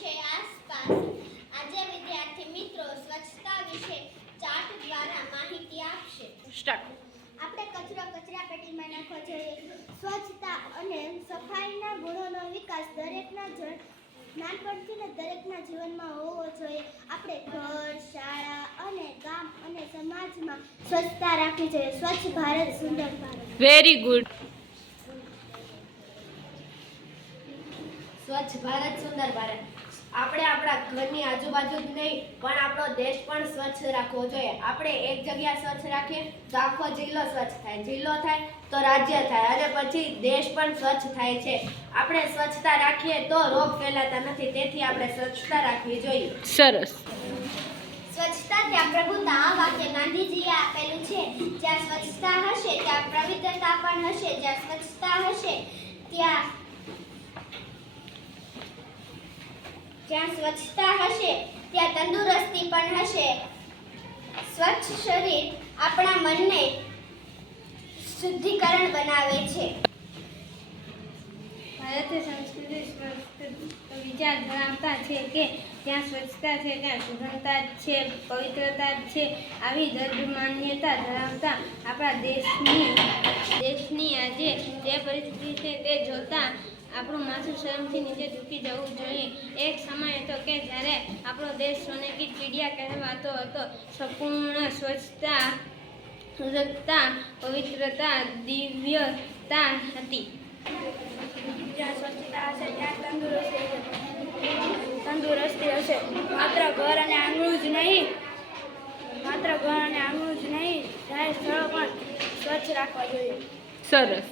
વિશે આસપાસ આજે વિદ્યાર્થી મિત્રો સ્વચ્છતા વિશે ચાર્ટ દ્વારા માહિતી આપશે. આપણે કચરો કચરાપેટીમાં નાખવો જોઈએ. સ્વચ્છતા અને સફાઈના ગુણોનો વિકાસ નાનપણથી દરેકના જીવનમાં હોવો જોઈએ. આપણે ઘર, શાળા અને ગામ અને સમાજમાં સ્વચ્છતા રાખવી જોઈએ. સ્વચ્છ ભારત સુંદર ભારત. Very good. સ્વચ્છ ભારત સુંદર ભારત. આપણે આપણા ઘરની આજુબાજુ જ નહીં પણ આપણો દેશ પણ સ્વચ્છ રાખવો જોઈએ. આપણે એક જગ્યા સ્વચ્છ રાખીએ તો આખો જિલ્લો સ્વચ્છ થાય, જિલ્લો થાય તો રાજ્ય થાય અને પછી દેશ પણ સ્વચ્છ થાય છે. આપણે સ્વચ્છતા રાખીએ તો રોગ ફેલાતા નથી, તેથી આપણે સ્વચ્છતા રાખવી જોઈએ. સરસ. સ્વચ્છતા ત્યાં પ્રભુતા આ વાક્ય ગાંધીજીએ આપેલું છે. જ્યાં સ્વચ્છતા હશે ત્યાં પવિત્રતા પણ હશે. જ્યાં સ્વચ્છતા હશે ત્યાં સ્વચ્છતા હશે ત્યાં તંદુરસ્તી પણ હશે. સ્વચ્છ શરીર આપણા મનને શુદ્ધિકરણ બનાવે છે. ભારતીય સંસ્કૃતિ વિચાર ધરાવતા છે કે જ્યાં સ્વચ્છતા છે ત્યાં સુગંધતા છે, પવિત્રતા છે. આવી દૃઢ માન્યતા ધરાવતા આપણા દેશની આજે જે પરિસ્થિતિ છે તે જોતા આપણું માથું શરમથી નીચે ઝૂકી જવું જોઈએ. એક સમય હતો કે જ્યારે આપણો દેશ સોને કી ચિડિયા કહેવાતો હતો. સંપૂર્ણ સ્વચ્છતા, શુદ્ધતા, પવિત્રતા, દિવ્યતા હતી. જ્યાં સ્વચ્છતા હશે ત્યાં તંદુરસ્તી હશે. માત્ર ઘર અને આંગણું જ નહીં, જાહેર સ્થળો પણ સ્વચ્છ રાખવા જોઈએ. સરસ.